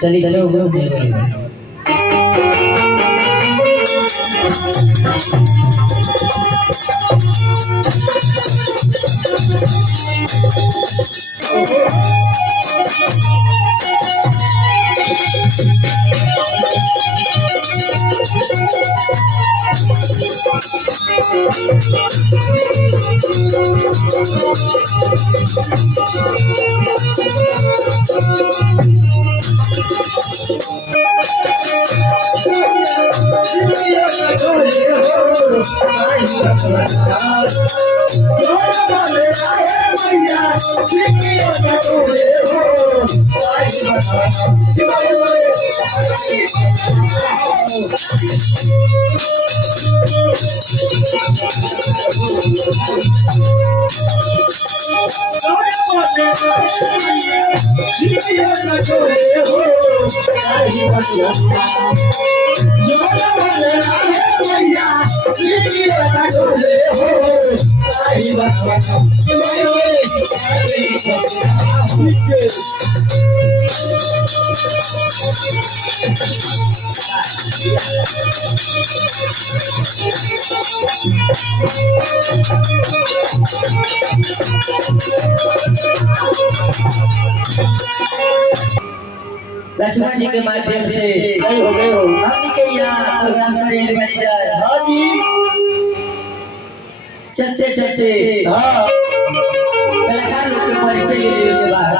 चलिए चलो लक्ष्मण जी के माध्यम से हम के यहाँ प्रोग्राम करेंगे मैनेजर। हाँ जी चर्चे चर्चे हाँ कलाकार लोग के परिचय लेने के बाद